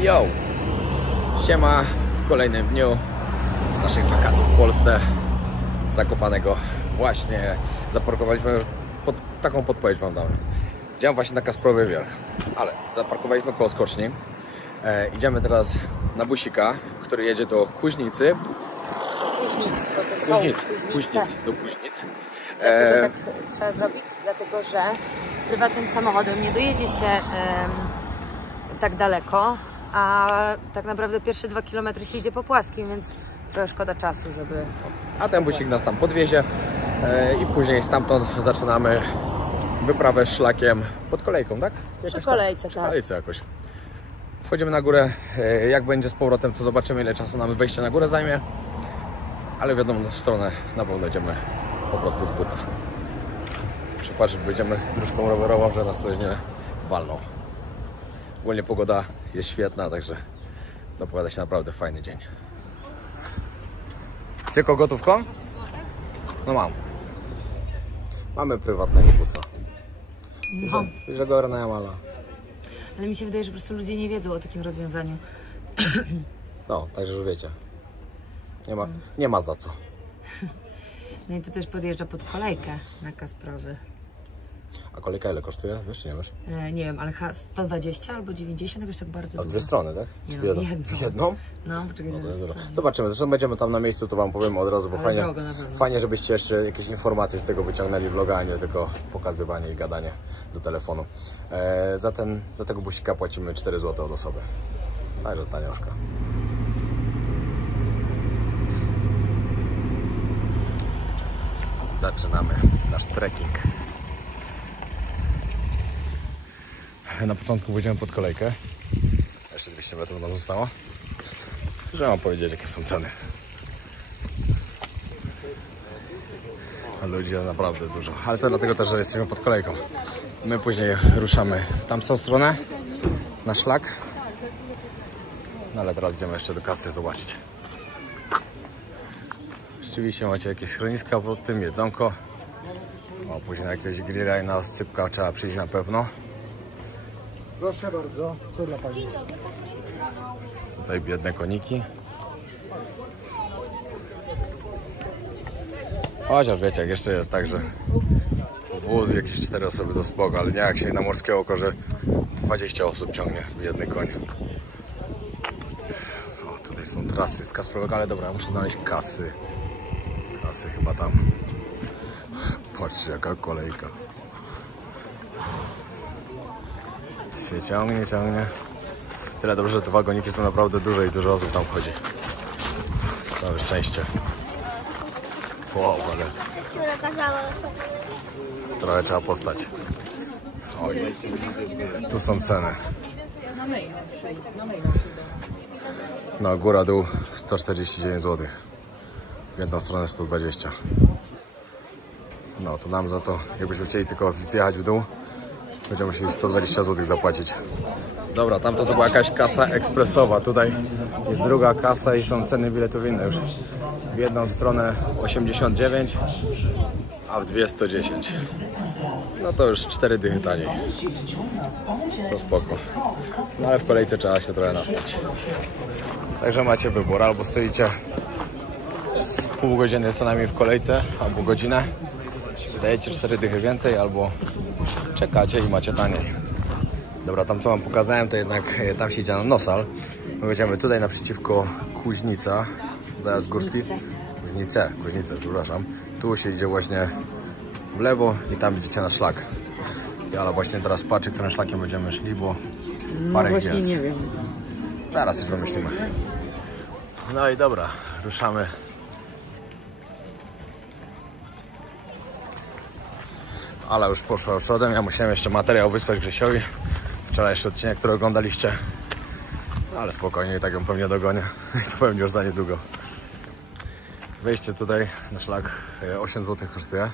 Yo! Siema w kolejnym dniu z naszych wakacji w Polsce, z Zakopanego. Właśnie zaparkowaliśmy, taką podpowiedź wam damy. Idziemy właśnie na Kasprowy Wierch, ale zaparkowaliśmy koło skoczni. Idziemy teraz na busika, który jedzie do Kuźnicy. Kuźnic, bo to są Kuźnice. Do Kuźnic. Dlaczego tak trzeba zrobić? Dlatego, że prywatnym samochodem nie dojedzie się tak daleko, a tak naprawdę pierwsze 2 km się idzie po płaskim, więc trochę szkoda czasu, żeby... A ten busik nas tam podwiezie i później stamtąd zaczynamy wyprawę szlakiem pod kolejką, tak? Przy kolejce, przy kolejce jakoś. Wchodzimy na górę, jak będzie z powrotem, to zobaczymy, ile czasu nam wejście na górę zajmie, ale w jedną stronę na pewno idziemy po prostu z buta. Przypatrz, będziemy dróżką rowerową, że nas coś nie walną. Ogólnie pogoda jest świetna, także zapowiada się naprawdę fajny dzień. Tylko gotówką? No mam. Mamy prywatnego busa. No. Że go Jamala. Ale mi się wydaje, że po prostu ludzie nie wiedzą o takim rozwiązaniu. No, także już wiecie. Nie ma za co. No i to też podjeżdża pod kolejkę na Kasprowy. A kolejka ile kosztuje? Wiesz czy nie wiesz? Nie wiem, ale 120 albo 90, jakoś tak bardzo A dużo. dwie strony, tak? Nie, Czy no, jedną? No, poczekaj, No to jest teraz dobra. Zobaczymy, zresztą będziemy tam na miejscu, to wam powiem od razu, bo Ale drogo na pewno. fajnie, żebyście jeszcze jakieś informacje z tego wyciągnęli, vloga, a nie tylko pokazywanie i gadanie do telefonu. Za tego busika płacimy 4 zł od osoby. Także tanioszka. Zaczynamy nasz trekking. Na początku pójdziemy pod kolejkę. Jeszcze 200 metrów nam zostało. Że mam powiedzieć, jakie są ceny. A ludzi naprawdę dużo. Ale to dlatego też, że jesteśmy pod kolejką. My później ruszamy w tamtą stronę, na szlak. No ale teraz idziemy jeszcze do kasy zobaczyć. Rzeczywiście macie jakieś schroniska pod tym, jedzonko. O, później na jakiegoś grilla i na oscypka trzeba przyjść na pewno. Proszę bardzo, co dla Pani? Tutaj biedne koniki. Chociaż wiecie, jak jeszcze jest tak, że wóz jakieś 4 osoby to spoko, ale nie jak się na morskie oko, że 20 osób ciągnie biedny koń. O, tutaj są trasy z Kasprowego, ale dobra, muszę znaleźć kasy. Kasy chyba tam. Patrzcie, jaka kolejka. Się ciągnie. Tyle dobrze, że te wagoniki są naprawdę duże i dużo osób tam wchodzi. Całe szczęście. Wow, ale trochę trzeba postać. Oj, tu są ceny. No, góra, dół 149 zł. W jedną stronę 120. No to nam za to, jakbyśmy chcieli tylko zjechać w dół, będziemy musieli 120 zł zapłacić. Dobra, tamto to była jakaś kasa ekspresowa. Tutaj jest druga kasa i są ceny biletów inne już. W jedną stronę 89, a w dwie 110. No to już 4 dychy taniej. To spoko. No ale w kolejce trzeba się trochę nastać. Także macie wybór. Albo stoicie z pół godziny co najmniej w kolejce, albo godzinę. Wydajecie 4 dychy więcej, albo czekacie i macie taniej. Dobra, tam co wam pokazałem, to jednak tam się idzie na Nosal. My będziemy tutaj naprzeciwko Kuźnica, zajazd górski. Kuźnice, przepraszam. Tu się idzie właśnie w lewo i tam idziecie na szlak. Ale właśnie teraz patrzę, którym szlakiem będziemy szli, bo parę właśnie jest. nie wiem. Zaraz coś wymyślimy. No i dobra, ruszamy. Ale już poszła przodem. Ja musiałem jeszcze materiał wysłać Grzesiowi. Wczorajszy odcinek, który oglądaliście. No, ale spokojnie, i tak ją pewnie dogonię. I to pewnie już za niedługo. Wejście tutaj na szlak 8 zł kosztuje.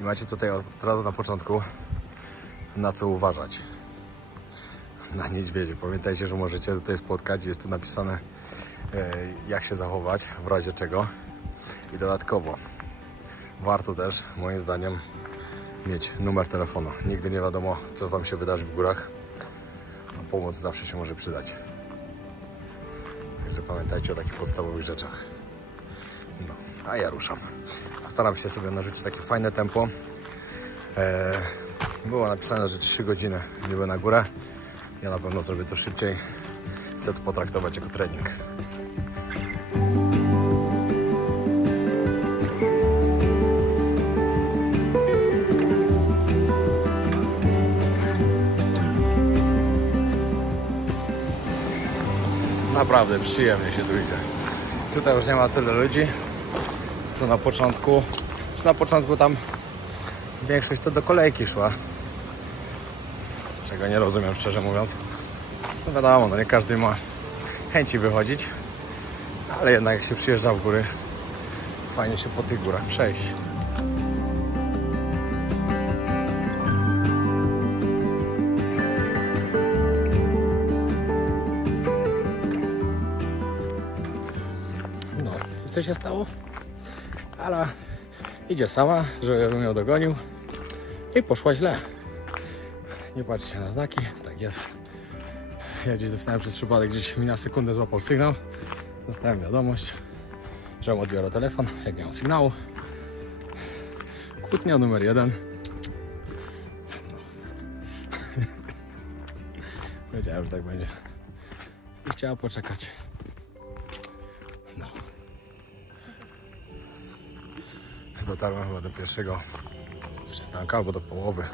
I macie tutaj od razu na początku na co uważać. Na niedźwiedzie. Pamiętajcie, że możecie tutaj spotkać. Jest tu napisane jak się zachować, w razie czego. I dodatkowo warto też, moim zdaniem, mieć numer telefonu. Nigdy nie wiadomo, co wam się wydarzy w górach. Pomoc zawsze się może przydać. Także pamiętajcie o takich podstawowych rzeczach. No, a ja ruszam. Staram się sobie narzucić takie fajne tempo. Było napisane, że 3 godziny niby na górę. Ja na pewno zrobię to szybciej. Chcę to potraktować jako trening. Naprawdę przyjemnie się tu idzie. Tutaj już nie ma tyle ludzi, co na początku. Na początku tam większość to do kolejki szła. Czego nie rozumiem, szczerze mówiąc. No wiadomo, no nie każdy ma chęci wychodzić. Ale jednak jak się przyjeżdża w góry, fajnie się po tych górach przejść. No i co się stało? Ale idzie sama, żebym ją dogonił i poszła źle. Nie patrzcie na znaki, tak jest. Ja gdzieś dostałem przez przypadek, gdzieś mi na sekundę złapał sygnał. Dostałem wiadomość, że odbiorę telefon, jak nie mam sygnału. Kłótnia numer 1. No. Wiedziałem, że tak będzie. I chciała poczekać. No. Dotarłem chyba do pierwszego przystanka, albo do połowy.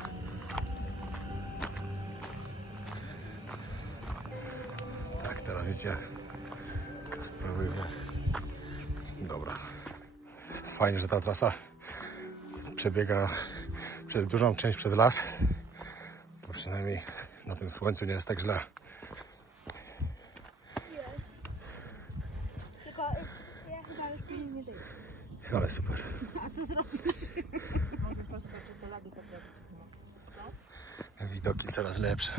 Tak, teraz idzie Kasprowy. Dobra. Fajnie, że ta trasa przebiega przez dużą część przez las. Bo przynajmniej na tym słońcu nie jest tak źle. Tylko ja chyba już później nie żyję. Ale super. A co zrobisz? Może prosto czekolady poprawić. Widoki coraz lepsze.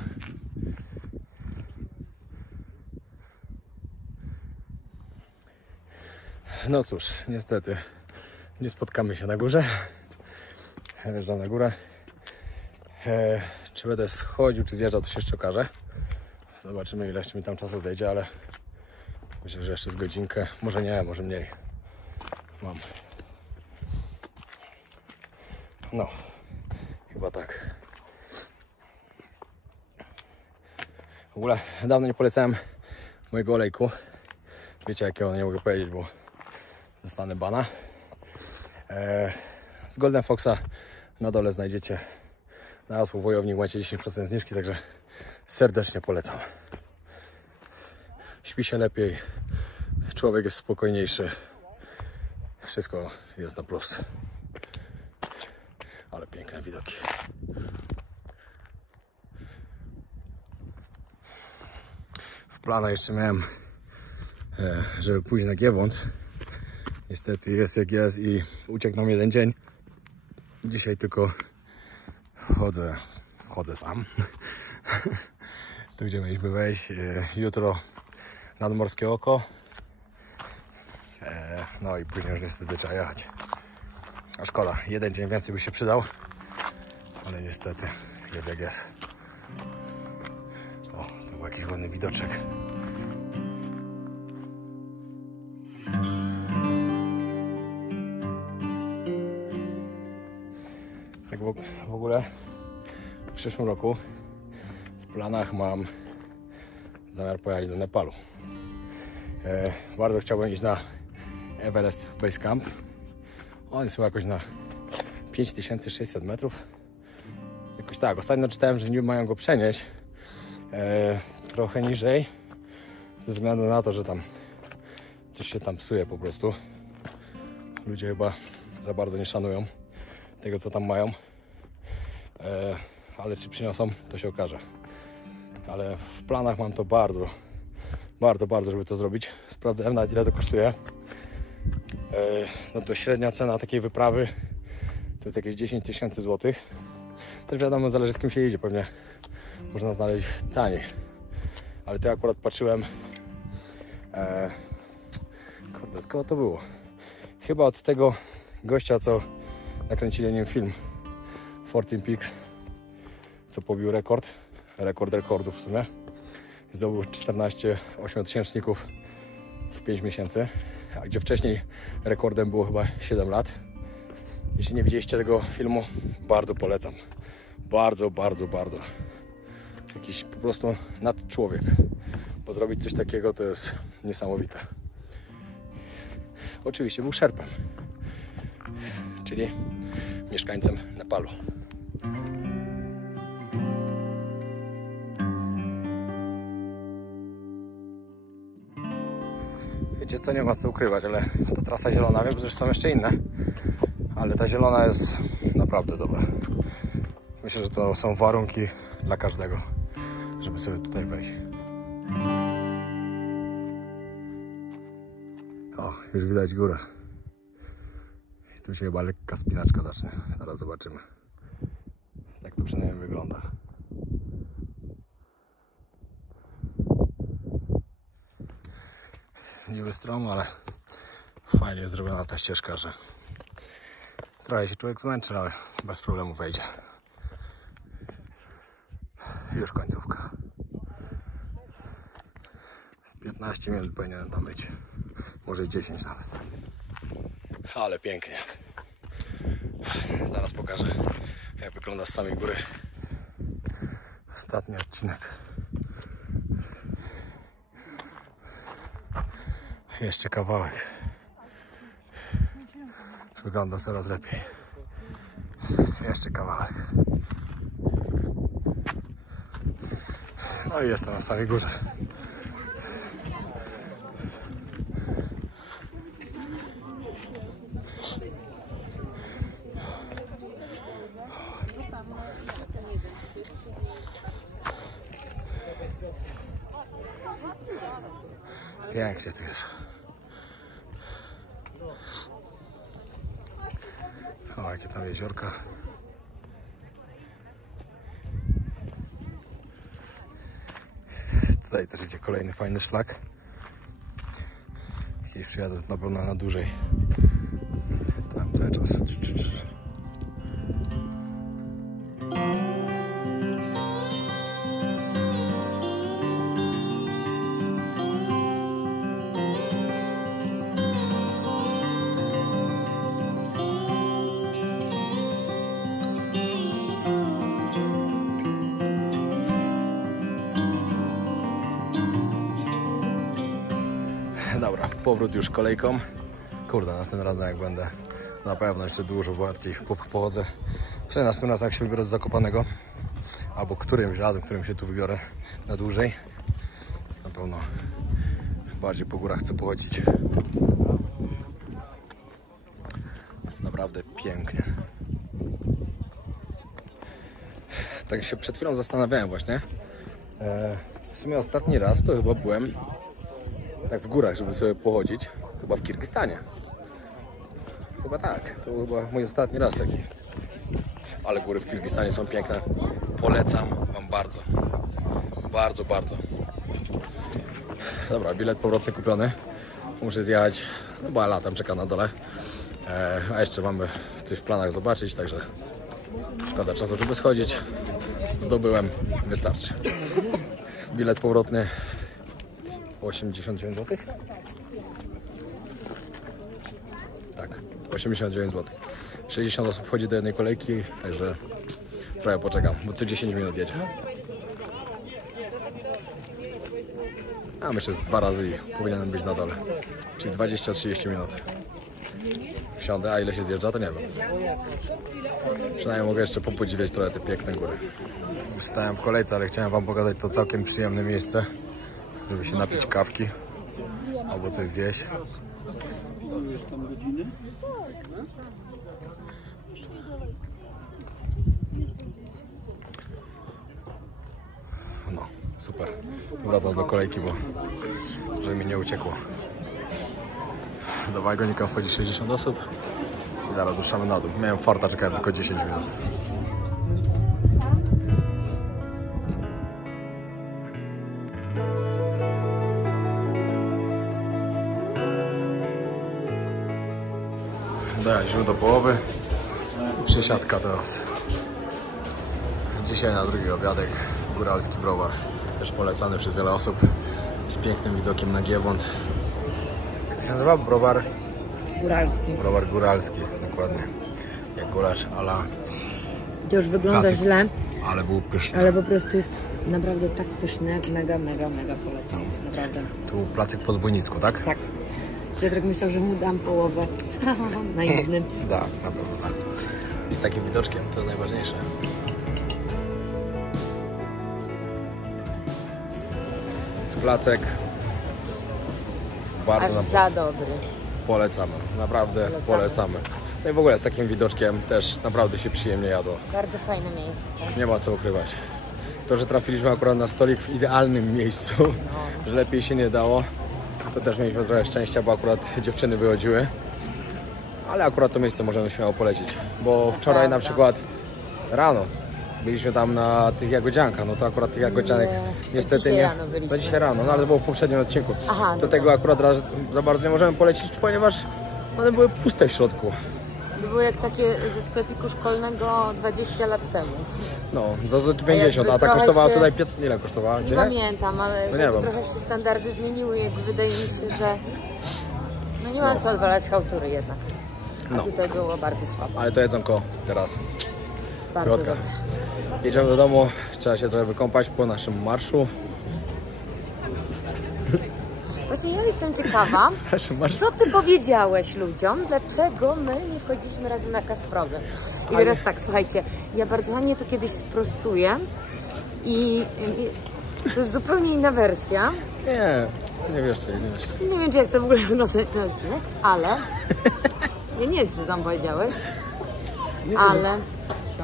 No cóż, niestety nie spotkamy się na górze. Wjeżdżam na górę. Czy będę schodził, czy zjeżdżał, to się jeszcze okaże. Zobaczymy, ile jeszcze mi tam czasu zejdzie, ale myślę, że jeszcze z godzinkę, może nie, może mniej mam. No, chyba tak. W ogóle dawno nie polecałem mojego olejku. Wiecie jakiego, nie mogę powiedzieć, bo dostanę bana. Z Golden Foxa na dole znajdziecie na hasło Wojownik, macie 10% zniżki, także serdecznie polecam. Śpi się lepiej, człowiek jest spokojniejszy, wszystko jest na plus. Ale piękne widoki. W planach jeszcze miałem, żeby pójść na Giewont. Niestety jest jak jest i uciekł nam jeden dzień. Dzisiaj tylko wchodzę sam. Tu gdzie mieliśmy wejść. Jutro Nadmorskie Oko. No i później już niestety trzeba jechać. A szkoda, jeden dzień więcej by się przydał. Ale niestety jest jak jest. O, to był jakiś ładny widoczek. Tak w ogóle w przyszłym roku w planach mam zamiar pojechać do Nepalu. Bardzo chciałbym iść na Everest Base Camp. On jest chyba jakoś na 5600 metrów. Jakoś tak, ostatnio czytałem, że nie mają go przenieść trochę niżej, ze względu na to, że tam coś się tam psuje po prostu. Ludzie chyba za bardzo nie szanują tego, co tam mają. Ale czy przyniosą, to się okaże. Ale w planach mam to bardzo, żeby to zrobić. Sprawdzałem nawet, ile to kosztuje. No to średnia cena takiej wyprawy to jest jakieś 10 000 złotych. Też wiadomo, zależy z kim się jedzie, pewnie można znaleźć taniej. Ale to ja akurat patrzyłem, kurde, od kogo to było? Chyba od tego gościa, co nakręcili nim film 14 Peaks, co pobił rekord rekordów w sumie. Zdobył 14 ośmiotysięczników w 5 miesięcy, a gdzie wcześniej rekordem było chyba 7 lat. Jeśli nie widzieliście tego filmu, bardzo polecam. Bardzo, bardzo, bardzo. Jakiś po prostu nadczłowiek. Bo zrobić coś takiego to jest niesamowite. Oczywiście był Sherpem, czyli mieszkańcem Nepalu. Wiecie co, nie ma co ukrywać, ale ta trasa zielona, wiem, że są jeszcze inne, ale ta zielona jest naprawdę dobra. Myślę, że to są warunki dla każdego, żeby sobie tutaj wejść. O, już widać górę. I tu się chyba lekka spinaczka zacznie. Zaraz zobaczymy, jak to przynajmniej wygląda. Niby strom, ale fajnie jest zrobiona ta ścieżka, że trochę się człowiek zmęczy, ale bez problemu wejdzie. Już końcówka. Z 15 minut powinienem tam być. Może 10 nawet. Ale pięknie. Zaraz pokażę, jak wygląda z samej góry ostatni odcinek. Jeszcze kawałek. Wygląda coraz lepiej. Jeszcze kawałek. No i jestem na samej górze. Pięknie tu jest. O, jakie tam jeziorka. Tutaj też idzie kolejny fajny szlak. Jeśli przyjadę na pewno na dłużej. Tam cały czas. Dobra, powrót już kolejką. Kurde, następnym razem jak będę, na pewno jeszcze dużo bardziej pochodzę. Przynajmniej następnym razem jak się wybiorę z Zakopanego, albo którymś razem, którym się tu wybiorę na dłużej, na pewno bardziej po górach chcę pochodzić. Jest naprawdę pięknie. Tak się przed chwilą zastanawiałem właśnie. W sumie ostatni raz to chyba byłem tak w górach, żeby sobie pochodzić, chyba w Kirgistanie. Chyba tak, to chyba mój ostatni raz taki. Ale góry w Kirgistanie są piękne. Polecam wam bardzo. Bardzo, bardzo. Dobra, bilet powrotny kupiony. Muszę zjechać, no bo latam czeka na dole. A jeszcze mamy coś w planach zobaczyć, także szkoda czasu, żeby schodzić. Zdobyłem, wystarczy. Bilet powrotny 89 zł? Tak, 89 zł. 60 osób wchodzi do jednej kolejki, także trochę poczekam, bo co 10 minut jedzie. A myślę, że 2 razy i powinienem być na dole. Czyli 20-30 minut. Wsiądę, a ile się zjeżdża, to nie wiem. Przynajmniej mogę jeszcze popodziwiać trochę te piękne góry. Stałem w kolejce, ale chciałem wam pokazać to całkiem przyjemne miejsce, żeby się napić kawki albo coś zjeść. No, super. Wracam do kolejki, bo żeby mi nie uciekło. Do wagonika wchodzi 60 osób i zaraz ruszamy na dół. Miałem farta, czekałem tylko 10 minut. Dojechaliśmy do połowy. Przesiadka teraz. Dzisiaj na drugi obiadek góralski browar. Też polecany przez wiele osób. Z pięknym widokiem na Giewont. to się nazywa? Browar? Góralski. Browar góralski, dokładnie. Jak gulasz ala. To już wygląda Klasyk. źle, Ale był pyszny. ale po prostu jest naprawdę tak pyszny. Mega, mega, mega polecam. Naprawdę. Tu placek po zbójnicku, tak? Tak. Piotrek myślał, że mu dam połowę. Naiwny. Da, na pewno tak. I z takim widoczkiem, to jest najważniejsze. Placek bardzo Aż nam za dobry. polecamy. Naprawdę polecamy. No i w ogóle z takim widoczkiem też naprawdę się przyjemnie jadło. Bardzo fajne miejsce. Nie ma co ukrywać. To, że trafiliśmy akurat na stolik w idealnym miejscu, że lepiej się nie dało, to też mieliśmy trochę szczęścia, bo akurat dziewczyny wychodziły. Ale akurat to miejsce możemy śmiało polecić, bo wczoraj na przykład rano byliśmy tam na tych jagodziankach, no to akurat tych jagodzianek niestety dzisiaj nie. rano byliśmy. To dzisiaj rano, no ale to było w poprzednim odcinku. Aha, To no tego akurat za bardzo nie możemy polecić, ponieważ one były puste w środku. To było jak takie ze sklepiku szkolnego 20 lat temu. No, za złoty 50, a ta trochę kosztowała się- tutaj ile kosztowała? Nie Tyle? pamiętam, ale No nie jakby wiem. trochę się standardy zmieniły, jakby wydaje mi się, że no nie ma co odwalać chałtury jednak. A No. tutaj było bardzo słabo. Ale to jedzonko teraz. Bardzo Piątka. dobre. Jedziemy do domu, trzeba się trochę wykąpać po naszym marszu. Właśnie ja jestem ciekawa, co ty powiedziałeś ludziom, dlaczego my nie wchodziliśmy razem na Kasprowy. I teraz tak, słuchajcie, ja bardzo chętnie to kiedyś sprostuję i to jest zupełnie inna wersja. Nie wierzcie, nie wierzcie. Nie wiem, czy ja chcę w ogóle oglądać ten odcinek, ale ja nie wiem, co ty tam powiedziałeś, ale co?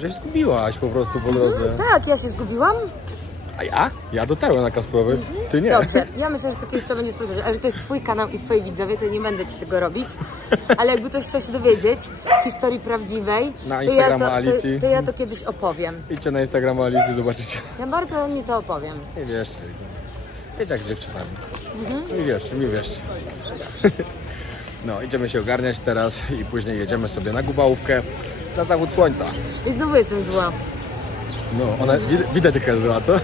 Że się zgubiłaś po prostu po drodze. Tak, ja się zgubiłam. A ja? Ja dotarłem na Kasprowy, ty nie. Dobrze, ja myślę, że to kiedyś trzeba będzie sprawdzić, ale że to jest twój kanał i twoi widzowie, to nie będę ci tego robić. Ale jakby ktoś chciał się dowiedzieć historii prawdziwej, Na to Instagrama Alicji. to ja to kiedyś opowiem. Idźcie na Instagrama Alicji, zobaczycie. Ja bardzo chętnie to opowiem. Nie wierzcie. Wiecie jak z dziewczynami. Nie wierzcie, mi wierzcie. No, idziemy się ogarniać teraz i później jedziemy sobie na Gubałówkę, na zachód słońca. I znowu jestem zła. No, ona widać jaka jest zła, co?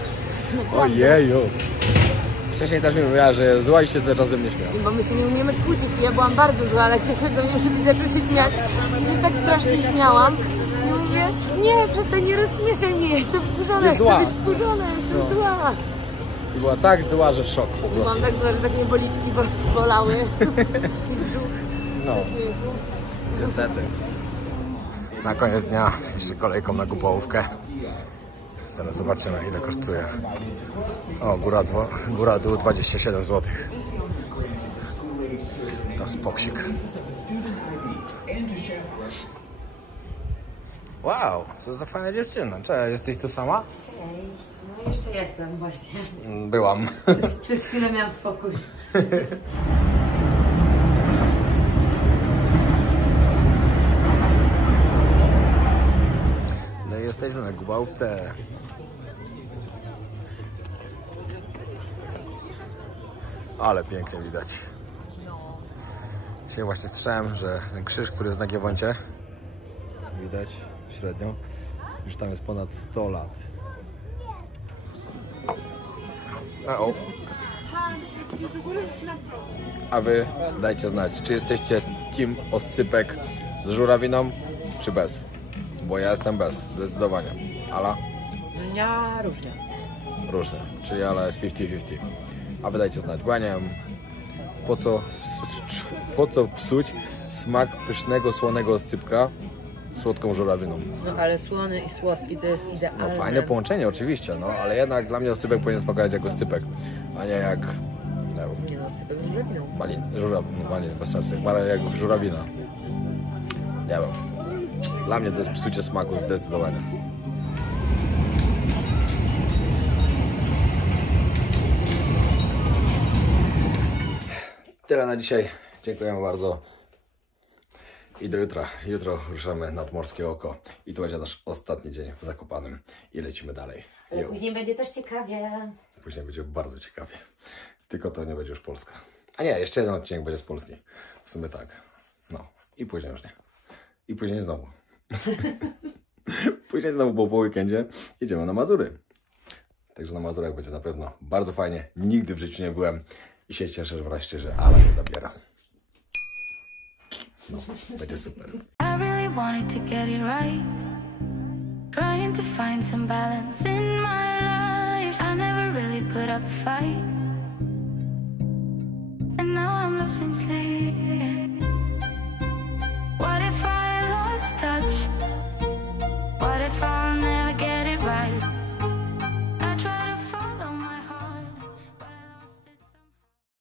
Ojeju. Wcześniej też mi mówiła, że jest zła i się cały czas ze mnie śmiała. Bo my się nie umiemy kłócić i ja byłam bardzo zła, ale Piotr do mnie przyszedł i zaczął się śmiać. I się tak strasznie śmiałam. I mówię, nie, przestań, nie rozśmieszaj mnie, jestem wkurzona, Jest chcę zła. być wkurzona, jestem zła. I była tak zła, że szok po prostu. Byłam tak zła, że tak mnie policzki bolały i brzuch No, ze śmiechu. niestety. Na koniec dnia jeszcze kolejką na Gubałówkę. Zaraz zobaczymy, ile kosztuje. O, góra dół 27 zł. To spoksik. Wow, co za fajna dziewczyna. Cześć, jesteś tu sama? Cześć, no jeszcze jestem właśnie. Byłam. Przez chwilę miałam spokój. No i jesteśmy na Gubałówce. Ale pięknie widać. Dzisiaj właśnie słyszałem, że ten krzyż, który jest na Giewoncie, widać średnio, już tam jest ponad 100 lat. A wy dajcie znać, czy jesteście team oscypek z żurawiną, czy bez? Bo ja jestem bez, zdecydowanie. Ala? Ja różnie. Różnie, czyli Ala jest 50-50. A wy dajcie znać, bo ja nie wiem, po co psuć smak pysznego, słonego oscypka słodką żurawiną. No ale słony i słodki to jest No idealne. fajne połączenie oczywiście, no, ale jednak dla mnie oscypek powinien smakować jak oscypek, a nie jak, nie wiem, Nie no, scypek z żurawiną. malin, bez sensu, jak żurawina. Nie wiem. Dla mnie to jest psucie smaku zdecydowanie. Tyle na dzisiaj. Dziękujemy bardzo. I do jutra. Jutro ruszamy nad Morskie Oko. I to będzie nasz ostatni dzień w Zakopanem. I lecimy dalej. Ale później będzie też ciekawie. Później będzie bardzo ciekawie. Tylko to nie będzie już Polska. A nie, jeszcze jeden odcinek będzie z Polski. W sumie tak. No. I później już nie. I później znowu. Później znowu po weekendzie jedziemy na Mazury. Także na Mazurach będzie na pewno bardzo fajnie. Nigdy w życiu nie byłem. I się cieszę wreszcie, że Ala mnie zabiera. No, będzie super. I really wanted to get it right. Trying to find some balance in my life. I never really put up a fight. And now I'm losing sleep. What if I lost touch?